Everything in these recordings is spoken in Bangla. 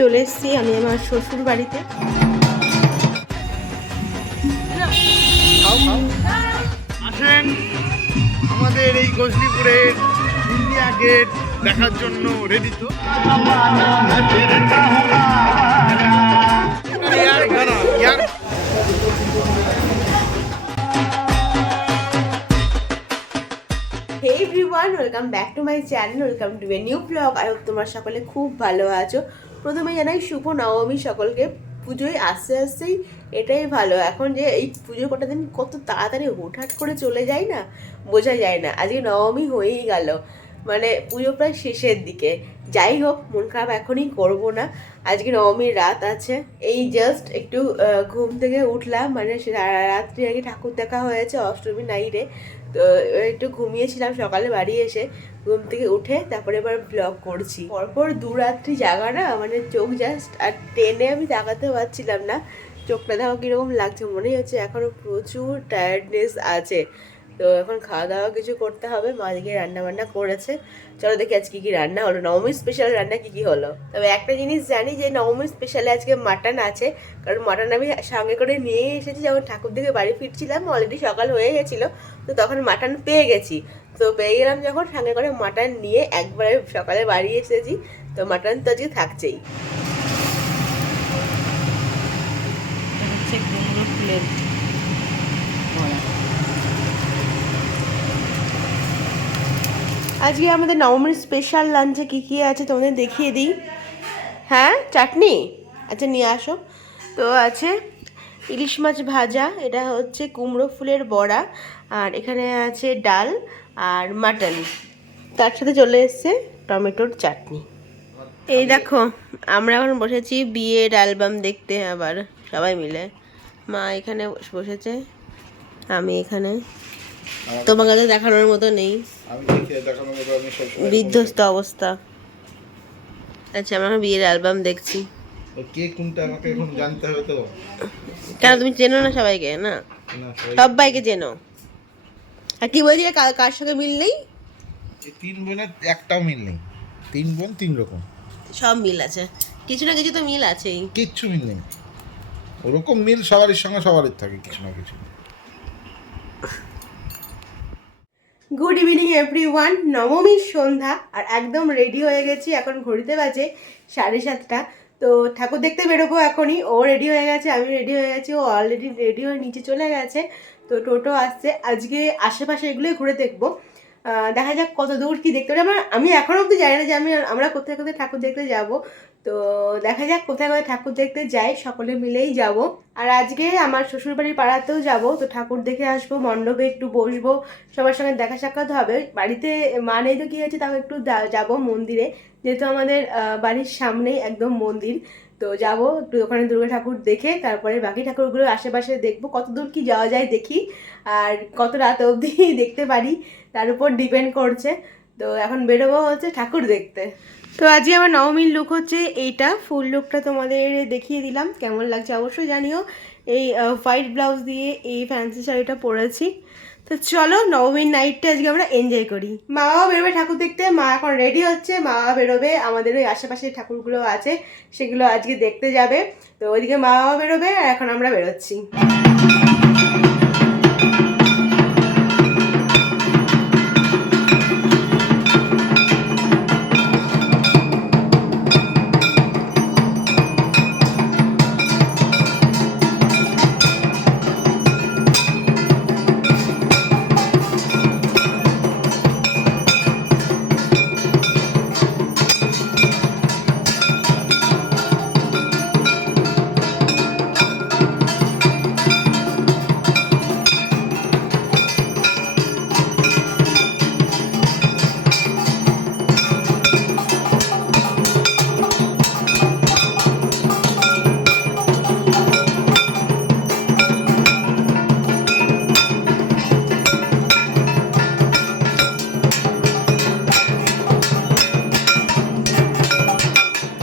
চলে এসেছি আমি আমার শ্বশুর বাড়িতে। আসেন আমাদের এই গজনীপুরের ইন্ডিয়া গেট দেখার জন্য রেডি তো? Hey everyone, welcome back to my channel, welcome to a new blog. I hope তোমরা সকলে খুব ভালো আছো। প্রথমে জানাই শুভ নবমী সকলকে। পুজোয় আসতে আসতেই এটাই ভালো এখন যে এই পুজোর কটা দিন কত তাড়াতাড়ি হুটহাট করে চলে যায় না, বোঝা যায় না। আজকে নবমী হয়েই গেল, মানে পুজো প্রায় শেষের দিকে। যাই হোক, মন খারাপ এখনই করবো না। আজকে নবমীর রাত আছে, এই জাস্ট একটু ঘুম থেকে উঠলাম, মানে রাত্রি আগে ঠাকুর দেখা হয়েছে অষ্টমী নাইটে। তো একটু ঘুমিয়েছিলাম, সকালে বাড়ি এসে ঘুম থেকে উঠে তারপরে এবার ব্লগ করছি। পরপর দু রাত্রি জাগা না, মানে চোখ জাস্ট আর টেনে আমি তাকাতে পারছিলাম না। চোখটা দেখো কীরকম লাগছে, মনে হচ্ছে এখনও প্রচুর টায়ার্ডনেস আছে। তো এখন খাওয়া দাওয়া কিছু করতে হবে। মা দিকে রান্না বান্না করেছে, চলো দেখি আজকে কি রান্না হলো। নবমী স্পেশাল রান্না কি হলো। তবে একটা জিনিস জানি যে নবমী স্পেশালে আজকে মাটন আছে, কারণ মাটন আমি সঙ্গে করে নিয়ে এসেছি যখন ঠাকুর দিকে বাড়ি ফিরছিলাম। অলরেডি সকাল হয়ে গেছিলো, তো তখন মাটন পেয়ে গেছি। তো পেয়ে গেলাম যখন, সঙ্গে করে মাটন নিয়ে একবারে সকালে বাড়ি এসেছি। তো মাটন তো আজকে থাকছেই। আজকে আমাদের নবমীর স্পেশাল লাঞ্চে কী কী আছে তোমাদের দেখিয়ে দিই। হ্যাঁ, চাটনি আচ্ছা নিয়ে আসো। তো আছে ইলিশ মাছ ভাজা, এটা হচ্ছে কুমড়ো ফুলের বড়া, আর এখানে আছে ডাল আর মাটন। তার সাথে চলে এসছে টমেটোর চাটনি। এই দেখো, আমরা এখন বসেছি বিয়ের অ্যালবাম দেখতে, আবার সবাই মিলে। মা এখানে বসেছে, আমি এখানে। তোমার কাছে দেখানোর মতো নেই, বিধ্বস্ত অবস্থা। আচ্ছা, আমরা বিয়ের অ্যালবাম দেখছি। কে কোনটা আমাকে এখন জানতে হবে তো? কেন, তুমি চেনো না সবাইকে? না, সবাইকে চেনো। আর কি বলছি, কার সঙ্গে মিল নেই? এই তিন বোনের একটাও মিল নেই। তিন বোন তিন রকম। সব মিল আছে, কিছু না কিছু তো মিল আছেই। কিচ্ছু মিল নেই, ওরকম মিল সবারই সঙ্গে সবারই থাকে কিছু না কিছু। Good evening everyone. নবমীর সন্ধ্যা, আর একদম রেডি হয়ে গেছি। এখন ঘড়িতে বাজে 7:30। তো ঠাকুর দেখতে বেরোবো এখনই। ও রেডি হয়ে গেছে, আমি রেডি হয়ে গেছি, ও অলরেডি রেডি হয়ে নিচে চলে গেছে। তো টোটো আসছে, আজকে আশেপাশে এগুলোই ঘুরে দেখবো। দেখা যাক কত দূর কী দেখতে পারি। আমি এখনও অবধি জানি না যে আমরা কোথায় কোথায় ঠাকুর দেখতে যাব। তো দেখা যাক কোথায় কোথায় ঠাকুর দেখতে যাই, সকলে মিলেই যাব। আর আজকে আমার শ্বশুরবাড়ির পাড়াতেও যাব, তো ঠাকুর দেখে আসবো, মণ্ডপে একটু বসবো, সবার সঙ্গে দেখা সাক্ষাৎ হবে। বাড়িতে মা নেই তো কী হয়েছে, তাও একটু যাব মন্দিরে, যেহেতু আমাদের বাড়ির সামনেই একদম মন্দির। তো যাবো একটু ওখানে দুর্গা ঠাকুর দেখে তারপরে বাকি ঠাকুরগুলো আশেপাশে দেখবো, কত দূর কি যাওয়া যায় দেখি, আর কত রাত অবধি দেখতে পারি তার উপর ডিপেন্ড করছে। তো এখন বেরোবো হচ্ছে ঠাকুর দেখতে। তো আজকে আমার নবমীর লুক হচ্ছে এইটা, ফুল লুকটা তোমাদের দেখিয়ে দিলাম, কেমন লাগছে অবশ্যই জানিও। এই হোয়াইট ব্লাউজ দিয়ে এই ফ্যান্সি শাড়িটা পরেছি। তো চলো নবমীর নাইটটা আজকে আমরা এনজয় করি। মা বাবা বেরোবে ঠাকুর দেখতে, মা এখন রেডি হচ্ছে, মা বাবা বেরোবে, আমাদের ওই আশেপাশে ঠাকুরগুলো আছে সেগুলো আজকে দেখতে যাবে। তো ওইদিকে মা বাবা বেরোবে, আর এখন আমরা বেরোচ্ছি।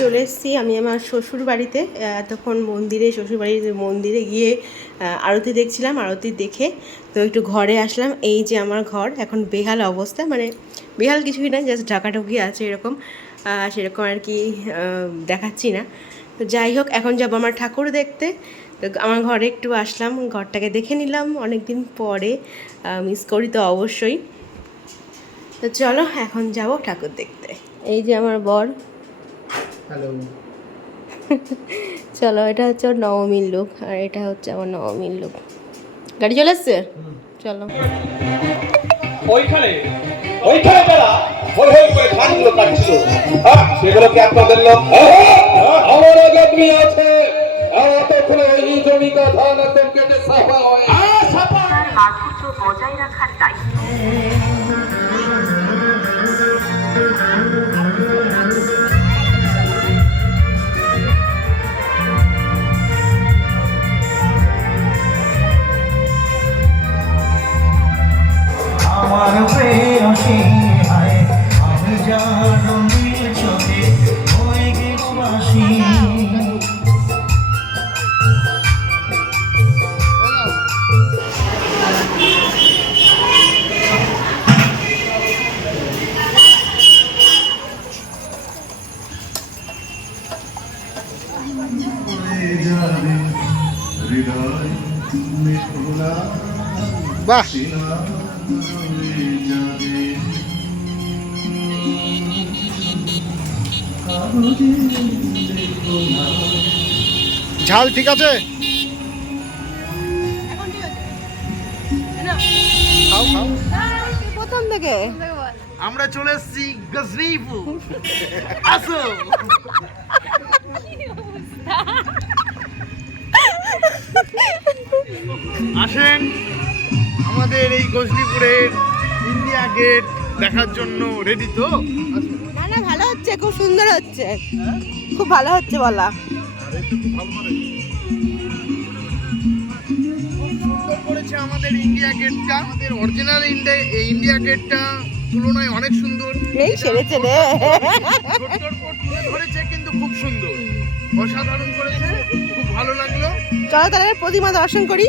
চলে এসেছি আমি আমার শ্বশুর বাড়িতে। এতক্ষণ শ্বশুরবাড়ির মন্দিরে গিয়ে আরতি দেখছিলাম, আরতি দেখে তো একটু ঘরে আসলাম। এই যে আমার ঘর, এখন বেহাল অবস্থা, মানে বেহাল কিছুই না, জাস্ট ঢাকাঢুকি আছে এরকম। সেরকম আর কি দেখাচ্ছি না। তো যাই হোক, এখন যাবো আমার ঠাকুর দেখতে। তো আমার ঘরে একটু আসলাম, ঘরটাকে দেখে নিলাম, অনেক দিন পরে, মিস করি তো অবশ্যই। তো চলো এখন যাব ঠাকুর দেখতে। এই যে আমার বর। হ্যালো। চলো, এটা হচ্ছে ওর নবমীর লুক, আর এটা হচ্ছে আমার নবমীর লুক। গাড়ি চলে এসছে, চলো। ওইখানে ওইখানে তারা হই হই করে ধানগুলো কাটছিল, সেগুলো কি আপনাদের লোক? আমার আগে তুমি আছে, এতক্ষণে এই জমিটা ধান একদম কেটে সাফা হয়। মাধুর্য বজায় রাখার দায়িত্ব। আমার প্রেয়সী হায়, আমি যার নীল চোখে হয়ে গেছি বাসি। বাহ, ঝাল ঠিক আছে? খাও খাও। প্রথম থেকে আমরা চলে এসেছি গজনীপুর। আসো। আসেন আমাদের এই গজনীপুরের ইন্ডিয়া গেট দেখার জন্য। রেডি তো? না না, ভালো হচ্ছে, খুব সুন্দর হচ্ছে, খুব ভালো হচ্ছে বলা। সুন্দর করেছে আমাদের ইন্ডিয়া গেটটা। আমাদের অরিজিনাল ইন্ডিয়া গেটটা তুলনায় অনেক সুন্দর। এই সেরেছে রে। ছোট্টর পর তুলে ধরেছে, কিন্তু খুব সুন্দর, অসাধারণ করেছে, খুব ভালো লাগলো। চলো তাহলে প্রতিমা দর্শন করি।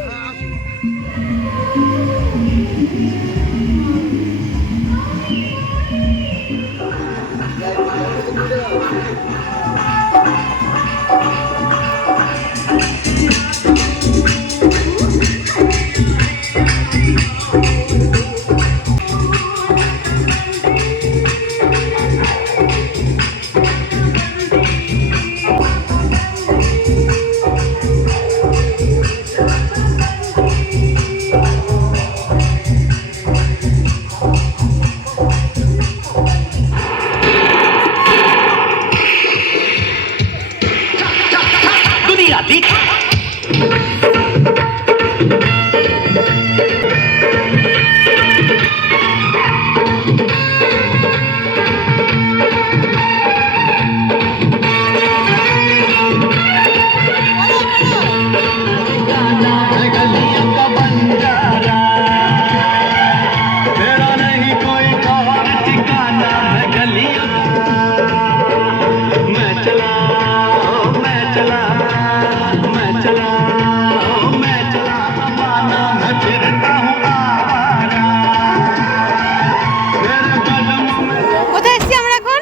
কোথায় এসছি আমরা এখন?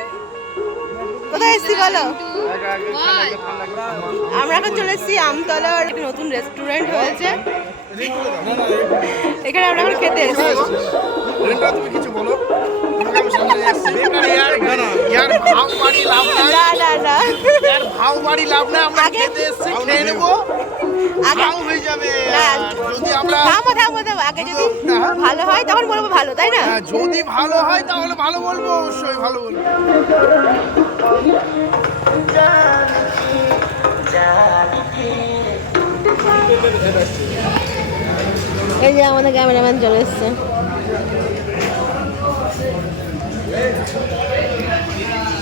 কোথায় এসছি বলো? আমরা এখন চলে এসছি আমতলার একটা নতুন রেস্টুরেন্ট হয়েছে, এখানে আমরা এখন খেতে এসছি। তুমি কিছু বলো। ইয়ার ভাও বাড়ি লাভ নাই, না না না, ইয়ার ভাও বাড়ি লাভ নাই। আমরা আগে- খেতে এসেছি, খেয়ে নেবো, আগে ভাও হয়ে যাবে। না, আর যদি আমরা থামো থামো থামো, আগে যদি ভালো হয় তখন বলবো ভালো, তাই না? যদি ভালো হয় তাহলে ভালো বলবো, অবশ্যই ভালো বলবো। এই যে আমাদের ক্যামেরাম্যান চলে এসছে।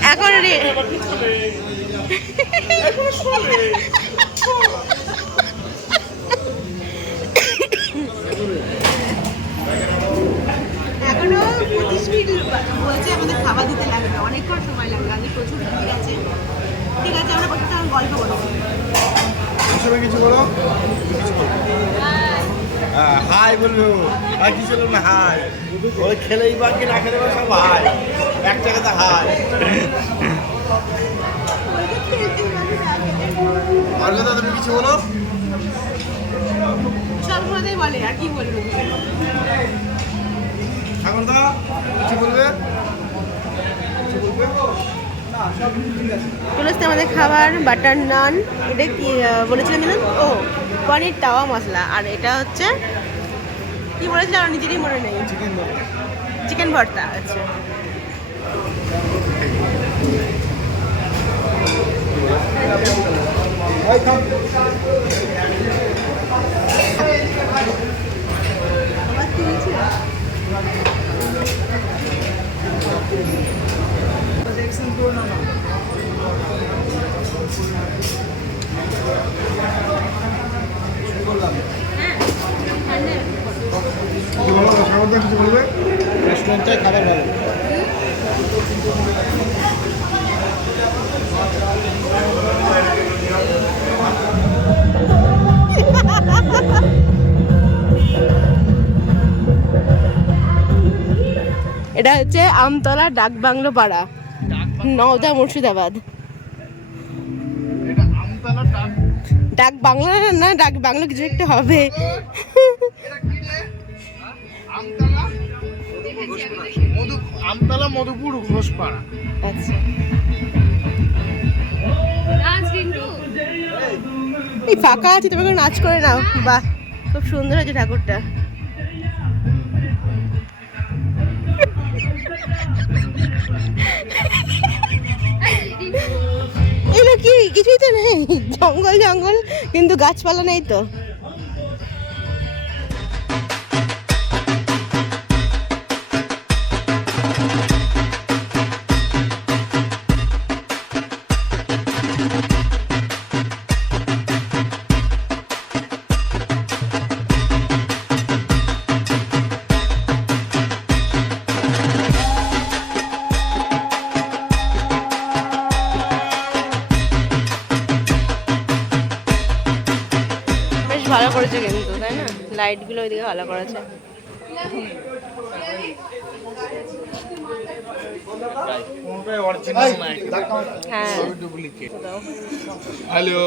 এখন এখনো 25 মিনিট বলছে আমাদের খাবার দিতে লাগবে, অনেকক্ষণ সময় লাগবে, আগে প্রচুর ভিড় আছে। ঠিক আছে, আমরা বসে তখন গল্প করবো। কিছু বলো। হাই বললো, আর কিছু বললো না। হাই ওই খেলেই বা কি না খেলে বা সব হাই, এক জায়গাতে হাই। আর কথা তুমি কিছু বলো। সব কথাই বলে, আর কি বলবো? ঠাকুরদা কিছু বলবে? চলে আসছে আমাদের খাবার, বাটার নান। এটা কি বলেছিলাম না? ও পনির তাওয়া মশলা। আর এটা হচ্ছে কি বলেছিলাম আর নিজেরই মনে নেই। চিকেন ভর্তা। আচ্ছা, ঠাকুরদা কিছু বলবে? রেস্টুরেন্টটায় খাবার ভালো। এটা হচ্ছে আমতলা ডাকবাংলো পাড়া, নওদা, মুর্শিদাবাদ। এটা আমতলা ডাক বাংলো না, ডাক বাংলো কিছু একটা হবে। এটা কি রে? আমতলা আমতলা মধুপুর ঘোষপাড়া। আচ্ছা, এই ফাঁকা আছে, তুমি নাচ করে নাও। বাহ, খুব সুন্দর হয়েছে ঠাকুরটা। এগুলো কি, কিছুই তো নেই, জঙ্গল জঙ্গল, কিন্তু গাছপালা নেই তো। বেশ ভালো করেছে কিন্তু, তাই না? লাইটগুলো ওইদিকে ভালো করেছে। অরিজিনাল না, হ্যাঁ, ডুপ্লিকেট। Hello,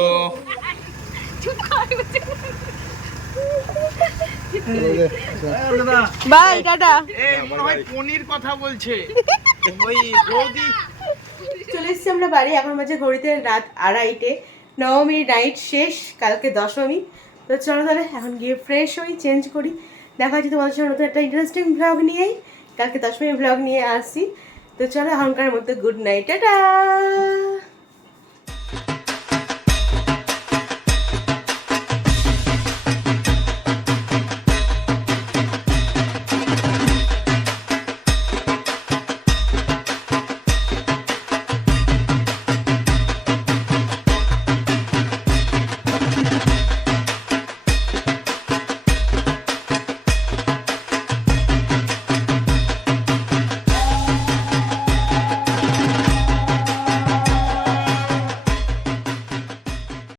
by, tata. এই মনে হয় পনির কথা বলছে ওই বৌদি। চলে এসেছি আমরা বাড়ি, এখন বাজে ঘড়িতে রাত 2:30। নবমী নাইট শেষ, কালকে দশমী। তো চলো তাহলে এখন গিয়ে ফ্রেশ হই, চেঞ্জ করি। দেখা হচ্ছে তোমাদের সঙ্গে নতুন একটা ইন্টারেস্টিং ব্লগ নিয়েই। কালকে দশমী ব্লগ নিয়ে আসি। তো চলো এখনকার মতো গুড নাইট, টাটা।